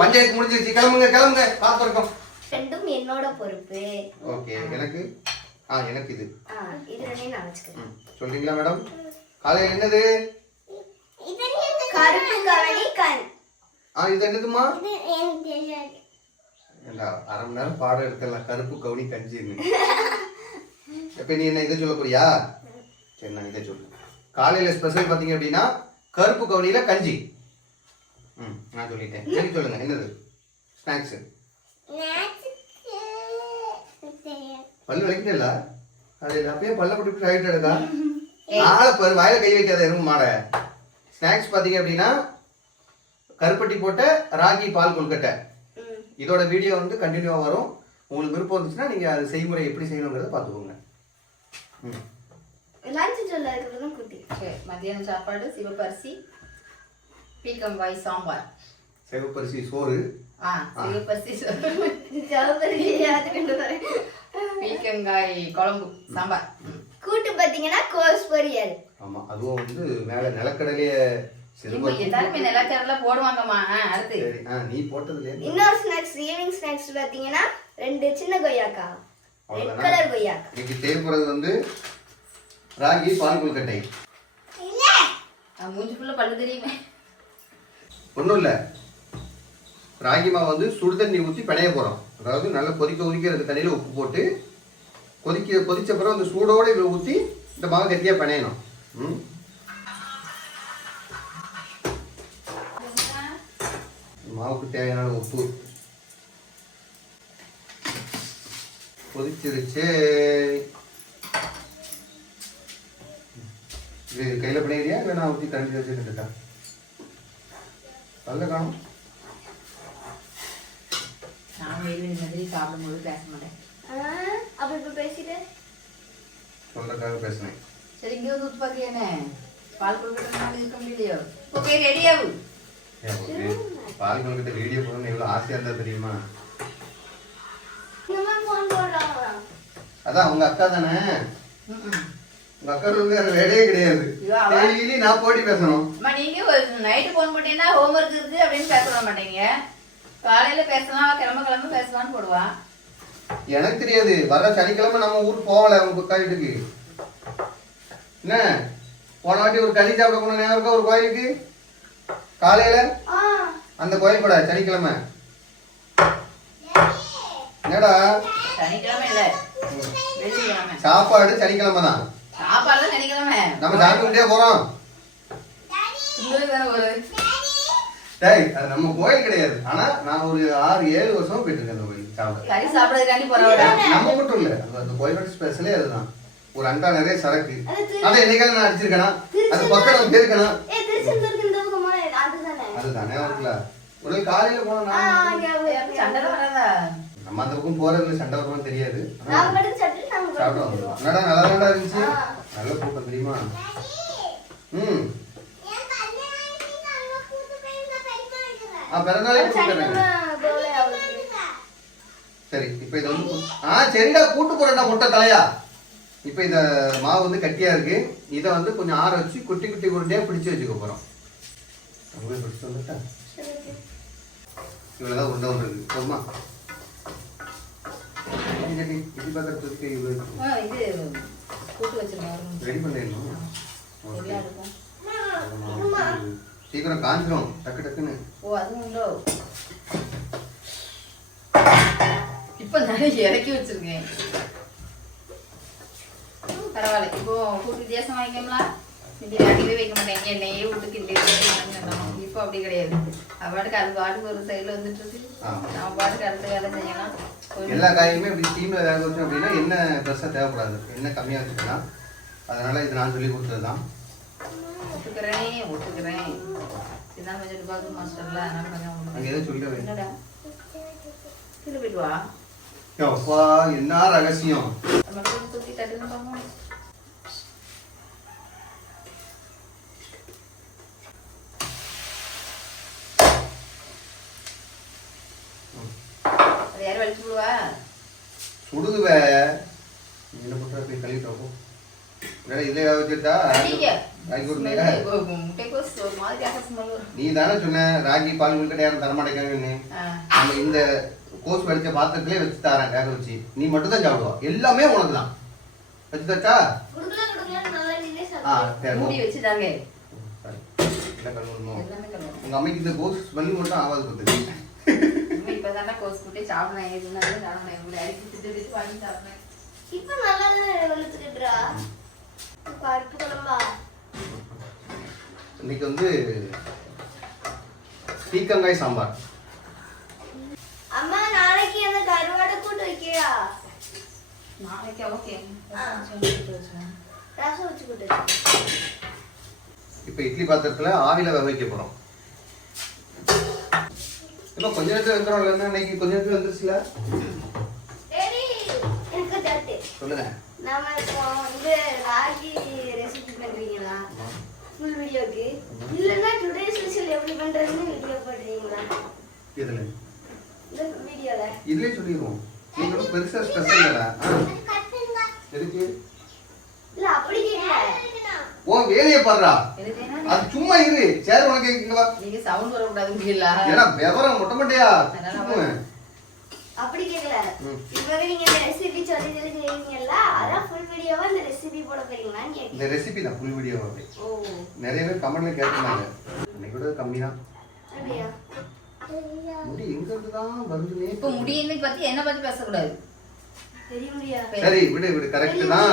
பஞ்சாயத்து முடிஞ்சிருச்சு, கிளம்புங்க கிளம்புங்க, காத்திருக்கோம். ரெண்டும் என்னோட பொறுப்பு. ஓகே, எனக்கு எனக்கு இது இது ரெண்டையும் நான் வச்சுக்கிறேன். சொல்றீங்களா மேடம்? காலையில் என்னது? கருப்பு கவனி கண். இது என்னதுமா? அரை மணி நேரம் பாடம் எடுக்கலாம், கருப்பு கவுனி கஞ்சின்னு. இப்ப நீ என்ன இதை சொல்ல போறியா? சரி, நான் இதை சொல்றேன். காலையில ஸ்பெஷல் பாத்தீங்க அப்படின்னா கருப்பு கவுனியில கஞ்சி. நான் சொல்லிட்டேன். சரி சொல்லுங்க, என்னது ஸ்நாக்ஸ்? பல்லு வலிக்கல காலையில? அப்பயே பல்ல போட்டு ரைட் எடுக்கா ஆளை பாரு, வாயில கை வைக்காத எறும்பு மாட. ஸ்நாக்ஸ் பாத்தீங்க அப்படின்னா கருப்பட்டி போட்ட ராகி பால் கொழுக்கட்டை. இதோட வீடியோ வந்து கண்டினியூவா வரும். உங்களுக்கு விருப்பம் இருந்துச்சுன்னா நீங்க அது செய்முறை எப்படி செய்யணுங்கிறத பாத்துக்கோங்க. லஞ்ச் சொல்ல இருக்கிறதும் குட்டி. மத்தியானம் சாப்பாடு சிவப்பரிசி பீக்கங்காய் சாம்பார். சிவப்பரிசி சோறு. சிவப்பரிசி சோறு, சிவப்பரிசி பீக்கங்காய் குழம்பு சாம்பார். கூட்டு பாத்தீங்கன்னா கோஸ் பொரியல். ஆமா, அதுவும் வந்து மேல நிலக்கடலையே எல்லாருமே நிலக்கடலை போடுவாங்கம்மா. அடுத்து நீ போட்டதுல இன்னொரு ஸ்நாக்ஸ், ஈவினிங் ஸ்நாக்ஸ் பாத்தீங்கன்னா 2 சின்ன கொய்யாக்கா, ரெட் கலர் கொய்யாக்கா. இன்னைக்கு தேய்ப்புறது வந்து ராகி பால் கொழுக்கட்டை. மூஞ்சுக்குள்ள பல்லு தெரியுமே. ஒன்றும் இல்லை, ராகி மாவு வந்து சுடு தண்ணி ஊற்றி பிணைய போகிறோம். அதாவது நல்லா கொதிக்கிற தண்ணியில் உப்பு போட்டு கொதிச்ச பிறகு அந்த சூடோடு இதில் ஊற்றி இந்த மாவு கட்டியாக பிணையணும். மாவுக்கு தேவையான உப்பு கொதிச்சிருச்சு. இது கையில் பிணையிறியா இல்லை நான் ஊற்றி தண்ணி வச்சுருக்கேன்? நல்ல காணும். நான் வெயில் மாதிரி சாப்பிடும்போது பேச மாட்டேன். அப்ப இப்ப பேசிட்டு சொல்றதுக்காக பேசுனேன். சரி, இங்கே வந்து ஊத்து பார்க்கலையானே? பால் கொழுக்கட்டை இருக்க முடியலையோ? ஓகே, ரெடியாகு. பால் கொழுக்கட்டை வீடியோ போடணும்னு எவ்வளோ ஆசையாக இருந்தா தெரியுமா? அதான் உங்க அக்கா தானே? உங்க அக்கா வேலையே கிடையாது, டெய்லி நான் போட்டி பேசணும். நீங்க நைட்டு போன் போட்டீங்கன்னா ஹோம்ஒர்க் இருக்கு அப்படின்னு பேச மாட்டீங்க. காலையில பேசலாம், கிளம்ப பேசலாம்னு போடுவா. எனக்கு தெரியாது, வர சனிக்கிழமை நம்ம ஊருக்கு போகல உங்க அக்கா வீட்டுக்கு. என்ன போன வாட்டி ஒரு களி சாப்பிட போன ஞாபகம் இருக்கா? ஒரு கோயிலுக்கு காலையில அந்த கோயில் கூட சனிக்கிழமை. என்னடா சனிக்கிழமை இல்ல, வெள்ளிக்கிழமை. சாப்பாடு சனிக்கிழமை தான். சாப்பாடு சனிக்கிழமை நம்ம சாப்பிட்டுட்டே போறோம். டேய், அது நம்ம கோயில் கிடையாது. ஆனா நான் ஒரு 6-7 வருஷமா போயிட்டு இருக்கேன் அந்த கோயிலுக்கு சாப்பிட. கறி சாப்பிடுறதுக்காண்டி போறவடா. நம்ம மட்டும் இல்ல, அந்த கோயிலோட ஸ்பெஷலே அதுதான். ஒரு அண்டா நிறைய சரக்கு. அதை என்னைக்காவது நான் அடிச்சிருக்கேனா? அது பக்கம் போயிருக்கேனா? அதுதானே இருக்குல்ல. ஒரு காலையில போனா சண்டை வராதா? நம்ம அந்த பக்கம் போறதுல சண்டை வருமானு தெரியாது. சாப்பிட்டு வந்துடும். என்னடா நல்லா இருந்துச்சு, நல்ல கூட்டம் தெரியுமா? பிறந்தாலே சரி. இப்ப இதை வந்து சரிடா கூட்டு போறேன்டா முட்டை தலையா. இப்ப இந்த மாவு வந்து கட்டியா இருக்கு. இதை வந்து கொஞ்சம் ஆற வச்சு குட்டி குட்டி உருண்டையா பிடிச்சு வச்சுக்க போறோம். பிடிச்சு வந்துட்டா இவ்வளவுதான் உருண்டை ஒன்று இருக்கு. போதுமா? ரெடி பண்ணிடணும். சீக்கிரம் காஞ்சிரும் டக்கு டக்குன்னு. இப்ப நான் இறக்கி வச்சிருக்கேன். பரவாயில்ல. இப்போ கூட்டு வித்தியாசம் வாங்கிக்கோங்களா? இப்படி இறக்கவே வைக்க மாட்டேங்க, எண்ணெயே விட்டு கிண்டி. இப்போ அப்படி கிடையாது. பாட்டுக்கு அது பாட்டுக்கு ஒரு சைடுல வந்துட்டு இருக்கு. நம்ம பாட்டுக்கு அடுத்த வேலை செய்யலாம். எல்லா காயுமே இப்படி ஸ்டீம்ல வேக வச்சோம் அப்படின்னா எண்ணெய் பெருசா தேவைப்படாது, எண்ணெய் கம்மியா வச்சுக்கலாம். அதனால இது நான் சொல்லி கொடுத்ததுதான். ஒட்டுக்கிறேன். இதுதான் கொஞ்சம் பார்க்க மாஸ்டர்ல. அதனால கொஞ்சம் அங்கே எதுவும் சொல்லிட்டு என்னடா கீழே போயிட்டு வா. அப்பா என்ன ரகசியம். மட்டும் தூக்கி தட்டுன்னு பார்ப்போம். அது யாரும் வலிச்சு விடுவா? சுடுதுவே. என்ன பண்ற? போய் கழுவிட்டு போ. இதுல வச்சுட்டா ராகி கொடுத்தீங்க முட்டைக்கோஸ் ஒரு மாதிரியாக ஸ்மெல் வரும். நீ தானே சொன்ன ராகி பால் கொழுக்கட்டை யாரும் தரமாட்டேங்காங்கன்னு. நம்ம இந்த கோஸ் வடிச்ச பாத்திரத்திலே வச்சு தரேன் வேக வச்சு. நீ மட்டும் தான் சாப்பிடுவா. எல்லாமே உனக்கு தான். வச்சு தச்சா மூடி வச்சு தாங்க. உங்க அம்மைக்கு இந்த கோஸ் ஸ்மெல் மட்டும் ஆகாது கொடுத்துருக்கு. இப்பதானே கோஸ் கூட்டி சாப்பிடுறேன். அடிச்சு திட்டு வாங்கி சாப்பிடுறேன். இப்ப நல்லா வந்துட்டுடா. பருப்பு குழம்பா. இன்னைக்கு வந்து பீக்கங்காய் சாம்பார். அம்மா நாளைக்கு அந்த கருவாடை கூட்டு வைக்கியா? நாளைக்கு ஓகே. ரசம் வச்சு கூட்டு. இப்போ இட்லி பாத்திரத்துல ஆவில வேக வைக்க போறோம். இப்போ கொஞ்ச நேரத்துல வெந்துறோம்ல. இன்னைக்கு கொஞ்ச நேரத்துல வந்துருச்சுல. சரி எனக்கு டவுட். சொல்லுங்க. நாம இப்போ வந்து ராகி ரெசிபி பண்றீங்களா ஃபுல் வீடியோக்கு? இல்லன்னா டுடே ஸ்பெஷல் எப்படி பண்றதுன்னு வீடியோ போடுறீங்களா? இதுல இந்த வீடியோல இதுலயே சொல்லிடுவோம். நீங்க பெருசா ஸ்பெஷல் இல்லடா. எதுக்கு? இல்ல அப்படி கேக்கல. ஓ வேலைய பாருடா. எதுக்குனா அது சும்மா இரு. சேர் உனக்கு கேக்குங்க வா. நீங்க சவுண்ட் வர கூடாதுங்கீங்களா? ஏன்னா விவரம் மொட்டமட்டையா. அப்படி கேக்கல. இப்போ நீங்க இந்த ரெசிபி சொல்லி செய்வீங்கல்ல, அத ஃபுல் வீடியோவா இந்த ரெசிபி போட போறீங்களான்னு கேக்குறேன். இந்த ரெசிபி தான் ஃபுல் வீடியோவா. ஓ நிறைய பேர் கமெண்ட்ல கேட்கறாங்க. இன்னைக்கு கூட கம்மி தான். அப்படியா? முடி எங்க இருந்து தான் வருதுனே. இப்போ முடியுமே பத்தி என்ன பத்தி பேச கூடாது. தெரிய முடியா? சரி விடு விடு கரெக்ட் தான்.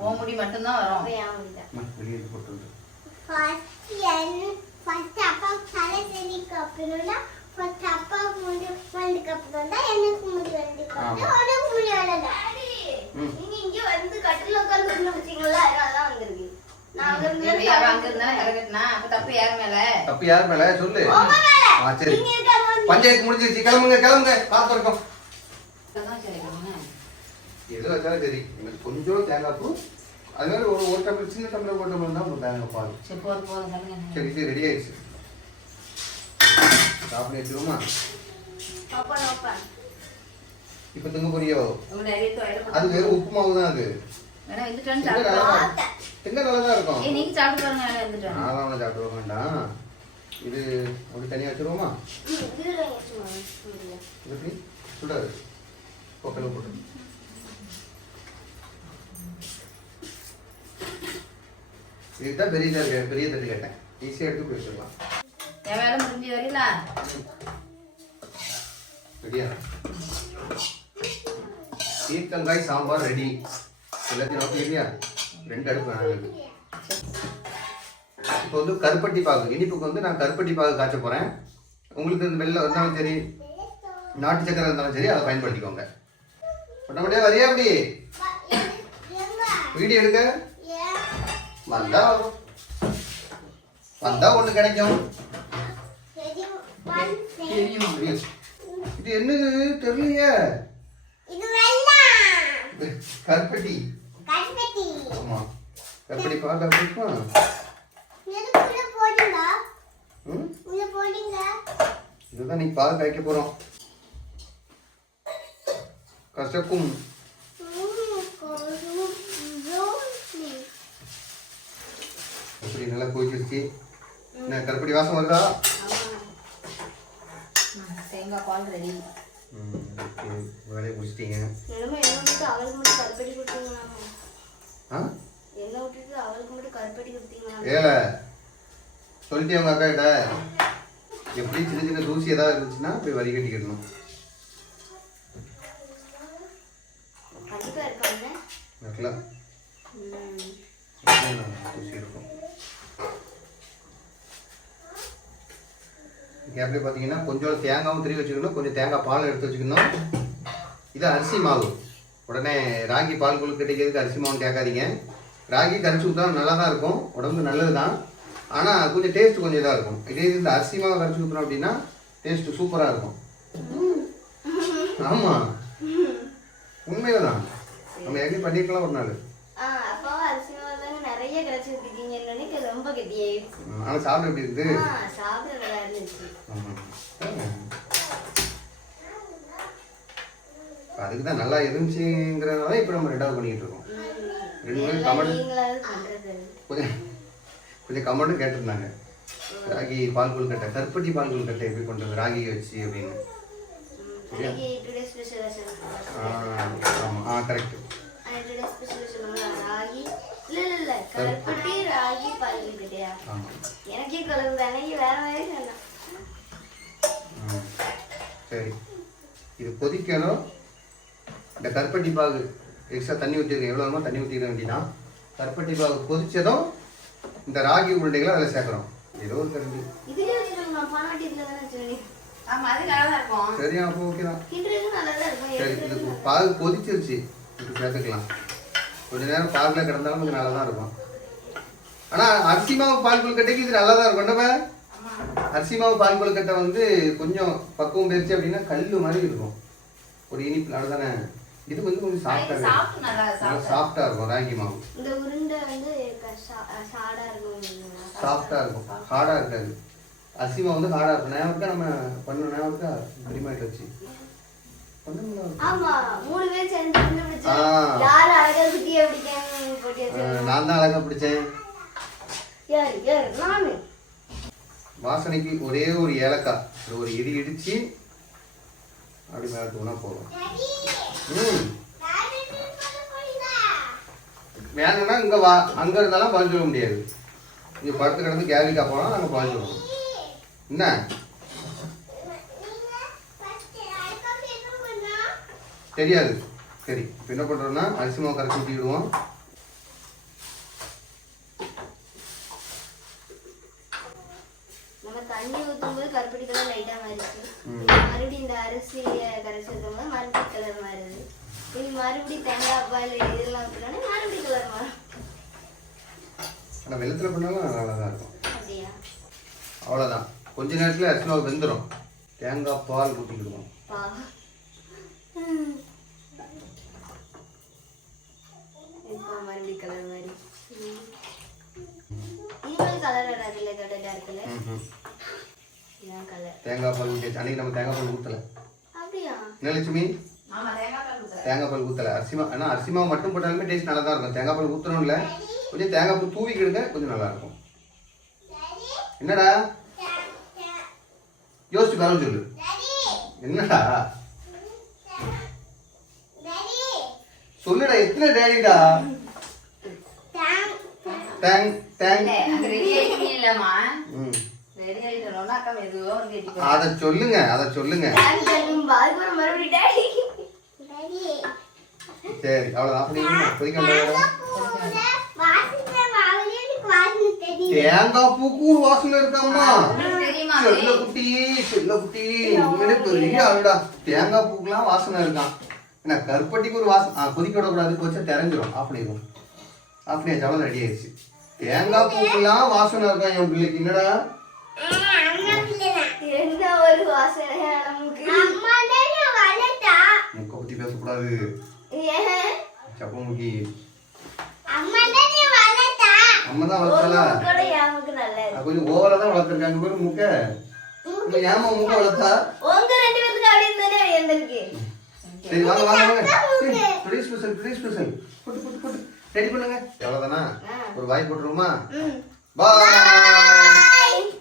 ஓ முடி மட்டும் தான் வரும். அப்படியே முடியல. வெளிய போட்டு வந்து. ஃபர்ஸ்ட் அப்பா தலை செடிக்கு அப்புறம்னா ஃபர்ஸ்ட் அப்பா முடி வந்ததுக்கு அப்புறம் தான் எனக்கு முடி வந்து உனக்கு முடி வரல. நீங்க இங்க வந்து கட்டில உட்கார்ந்து வச்சீங்களா? அதனால வந்திருக்கு. நான் அங்க இருந்து யாரோ அங்க இருந்தானே கரெக்ட்னா அப்ப தப்பு யார் மேல? தப்பு யார் மேல சொல்லு. சரி நீங்க இருக்காங்க. பஞ்சாயத்து முடிஞ்சிருச்சு. கிளம்புங்க கிளம்புங்க. காத்து இருக்கும். அதான் சரி. எது வச்சாலும் சரி. எனக்கு கொஞ்சம் தேங்காய் பூ அது மாதிரி ஒரு டம்ளர் சின்ன டம்ளர் போட்டோம்னா ஒரு தேங்காய் பால். சரி போதும் போதும் சொல்லுங்க. சரி இது ரெடி ஆயிடுச்சு. சாப்பிட வச்சிருவோமா? அப்பா அப்பா. இப்போ தூங்க போறியோ? உங்க நிறைய தோயில அது வெறும் உப்பு மாவு தான் அது. வேணா வந்துட்டேன்னு சாப்பிடுறேன். எங்க நல்லா தான் இருக்கும். நீங்க சாப்பிட்டு பாருங்க. வேணா வந்துட்டேன். நான் சாப்பிட வேண்டாம். இது ஒரு தனியா வச்சிருவோமா? இதுல வச்சுமா. முடியல. எப்படி சுடாது. கோக்கல போட்டு. இதுதான் பெரிய தட்டு கேட்டேன். ஈஸியா எடுத்து போயிடலாம். என் வேலை முடிஞ்சு வரீங்களா? ரெடியா? பீர்க்கங்காய் சாம்பார் ரெடி. எல்லாத்தையும் நோக்கி இல்லையா? 2 அடுப்பு வேணும். இப்போ வந்து கருப்பட்டி பாகு. இனிப்புக்கு வந்து நான் கருப்பட்டி பாகு காய்ச்ச போறேன். உங்களுக்கு வெள்ளம் இருந்தாலும் சரி, நாட்டு சக்கரை இருந்தாலும் சரி, அதை பயன்படுத்திக்கோங்க. உடனடியா வரியா? அப்படி வீடியோ எடுக்க வந்தா ஒண்ணு கிடைக்கும். இது என்னது தெரியலையே. இது வெல்லம். கருப்பட்டி. கருப்பட்டி. ஆமா கருப்பட்டி பாக்க பிடிக்குமா? எதுக்குள்ள போடுங்க? உள்ள போடுங்க. இதுதான் நீ பால் காய்க்க போறோம். கசக்கும். எப்படி நல்லா கொதிச்சிருச்சு. என்ன கருப்பட்டி வாசம் வருதா? தேங்காய் பால் ரெடி. வேலையை முடிச்சிட்டீங்க. என்னமோ என்ன விட்டு அவளுக்கு மட்டும் கருப்பட்டி கொடுத்தீங்களா? என்ன விட்டுட்டு அவளுக்கு மட்டும் கருப்பட்டி கொடுத்தீங்களா? ஏல சொல்லிட்டே உங்க அக்கா கிட்ட எப்படி சின்ன சின்ன தூசி ஏதாவது இருந்துச்சுன்னா போய் வடிகட்டிக்கிடணும். கண்டிப்பா இருக்காங்க. இருக்கலாம். தூசி இருக்கும். கேப்ல பார்த்தீங்கன்னா கொஞ்சம் தேங்காவும் திருவி வச்சுக்கணும். கொஞ்சம் தேங்காய் பால் எடுத்து வச்சுக்கணும். இது அரிசி மாவு. உடனே ராகி பால் கொழுக்கட்டைக்கு அரிசி மாவுன்னு கேட்காதீங்க. ராகி கரைச்சி ஊற்றா நல்லா தான் இருக்கும். உடம்புக்கு நல்லது தான். ஆனால் கொஞ்சம் டேஸ்ட் கொஞ்சம் இதாக இருக்கும். இதே இந்த அரிசி மாவு கரைச்சி ஊற்றுறோம் அப்படின்னா டேஸ்ட் சூப்பராக இருக்கும். ஆமாம் உண்மையில தான். நம்ம எப்படி பண்ணிக்கலாம் ஒரு நாள். அப்பாவும் அரிசி மாவு தானே நிறைய கிடைச்சி வச்சுருக்கீங்க. நினைக்க ரொம்ப கெட்டியாயிடுச்சு. ஆனால் சாப்பிட எப்படி இருக்குது? சாப்பிட நல்லா இருந்துச்சு. அதுக்கு தான் நல்லா இருந்துச்சுங்கிறதுனால இப்போ நம்ம ரெண்டாவது பண்ணிக்கிட்டு இருக்கோம். 2 பேரும் கமெண்ட் கொஞ்சம் கமெண்ட்டும் கேட்டிருந்தாங்க. ராகி பால் கொழுக்கட்டை, கருப்பட்டி பால் கொழுக்கட்டை எப்படி பண்ணுறது ராகியை வச்சு அப்படின்னு. சரியா? டுடே ஸ்பெஷல் ஆமாம் கரெக்ட். டுடே ஸ்பெஷல் சொன்னாங்க ராகி இல்ல கருப்பட்டி ராகி பால் கொழுக்கட்டையா? ஆமாம் எனக்கே கலர் தானே வேற மாதிரி சொன்னா. சரி, இது கொதிக்கணும். இந்த கருப்பட்டி பாகு எக்ஸ்ட்ரா தண்ணி ஊற்றிருக்கேன், எவ்வளோ வேணுமோ தண்ணி ஊற்றிக்க வேண்டியதான். கருப்பட்டி பாகு கொதிச்சதும் இந்த ராகி உருண்டைகளை அதில் சேர்க்குறோம். ஏதோ ஒரு கரண்டி இதுலயே வச்சிருக்கோம், நான் பானாட்டி இதுல தானே வச்சிருக்கேன். ஆமா அது நல்லா தான் இருக்கும். சரியா? அப்போ ஓகே தான். கிண்டுறது நல்லா தான் இருக்கும். சரி, இது பாகு கொதிச்சிருச்சு, இப்படி சேர்த்துக்கலாம். கொஞ்ச நேரம் பாகில் கிடந்தாலும் கொஞ்சம் நல்லா தான் இருக்கும். ஆனால் அரிசி மாவு பால் கொழுக்கட்டைக்கு இது நல்லா தான் இருக்கும். நம்ம அரிசி மாவு பால் கொழுக்கட்டை வந்து கொஞ்சம் பக்குவம் போயிடுச்சு அப்படின்னா கல் மாதிரி இருக்கும், ஒரு இனிப்பு. அதுதானே இது வந்து கொஞ்சம் சாஃப்டாக இருக்கும். ராகி மாவு இந்த உருண்டை வந்து சாடா இருக்கும், சாஃப்டாக இருக்கும், ஹார்டாக இருக்காது. அரிசி மாவு வந்து ஹார்டாக இருக்கும். நேரம் நம்ம பண்ண நேரம் பிரிமாயிட்டு வச்சு ஆமா 3 பேர் சேர்ந்து கண்டுபிடிச்சா யார் அழகா குட்டி அப்படிங்க போட்டு. நான் தான் அழகா பிடிச்சேன். யார் நானு. வாசனைக்கு ஒரே ஒரு ஏலக்காய் ஒரு இடிச்சு அப்படி மேலே தூணா போதும். வேணும்னா இங்க வா, அங்க இருந்தாலும் பாஞ்சு விட முடியாது. இங்க படுத்து கிடந்து கேவிக்கா போனா நாங்க பாஞ்சு விடுவோம். என்ன தெரியாது. சரி, இப்போ என்ன பண்றோம்னா அரிசி மாவு கரைச்சி ஊற்றிடுவோம். நம்ம தண்ணி ஊற்றும்போது கருப்பட்டி கலர் லைட்டா மாறிடுச்சு. மறுபடியும் இந்த அரிசியை கரைச்சிருக்கும் போது மறுபடியும் கலர் மாறுது. இனி மறுபடியும் தேங்காய் பால் இதெல்லாம் ஊற்றினோடனே மறுபடியும் கலர் மாறும். ஆனால் வெள்ளத்தில் பண்ணாலும் நல்லா தான் இருக்கும். அப்படியா? அவ்வளோதான். கொஞ்ச நேரத்தில் அரிசி மாவு வெந்துடும். தேங்காய் பால் ஊற்றிக்கிடுவோம். இப்போ மறுபடியும் கலர் மாறி இனிமேல் கலர் வராது இல்லை கடலை இருக்குல்ல. இதான் கலர். தேங்காய் பால் ஊற்றி அன்னைக்கு நம்ம தேங்காய் பால் ஊற்றலை. அப்படியா? என்ன லட்சுமி? தேங்காய் பால் ஊற்றலை. அரிசி மாவு, ஆனால் அரிசி மாவு மட்டும் போட்டாலுமே டேஸ்ட் நல்லா தான் இருக்கும். தேங்காய் பால் ஊற்றணும் இல்லை, கொஞ்சம் தேங்காய் பூ தூவிக்கிடுங்க, கொஞ்சம் நல்லா இருக்கும். என்னடா யோசிச்சு பாருங்க, சொல்லு. என்னடா சொல்லுடா, எத்தனை டேடிடா? தேங் தேங் அத சொல்லுங்க, அத சொல்லுங்க. சரி, அவ்வளவுதான். அப்படி தேங்காய் பூக்கு வாசனை இருக்காம்மா. செல்ல குட்டி, செல்ல குட்டி, உண்மையிலே பெரிய ஆளுடா. தேங்காய் பூக்குலாம் வாசனை இருக்கான். என்ன கருப்பட்டிக்கு ஒரு வாசனை. கொதிக்க விடக்கூடாது, கொச்சா தெரிஞ்சிடும். ஆஃப் பண்ணிடுவோம். ஆஃப் பண்ணியாச்சு, அவ்வளோ ரெடி ஆயிடுச்சு. தேங்காய் பூக்குலாம் வாசனை இருக்கான் என் பிள்ளைக்கு. என்னடா என்ன ஒரு வாசனை முக்க பத்தி பேசக்கூடாது. சப்ப முக்கி அம்மா தான் வளர்த்தல. கொஞ்சம் ஓவரா தான் வளர்த்துருக்காங்க பேரு முக்க. ஏமா முக்க வளர்த்தா? உங்க 2 பேருக்கு அப்படியே தானே வந்திருக்கு. சரி வாங்க வாங்க வாங்க. Today special, today special. போட்டு போட்டு போட்டு ரெடி பண்ணுங்க. எவ்வளவுதானா? ஒரு வாய் போட்டுருவோமா? பாய்.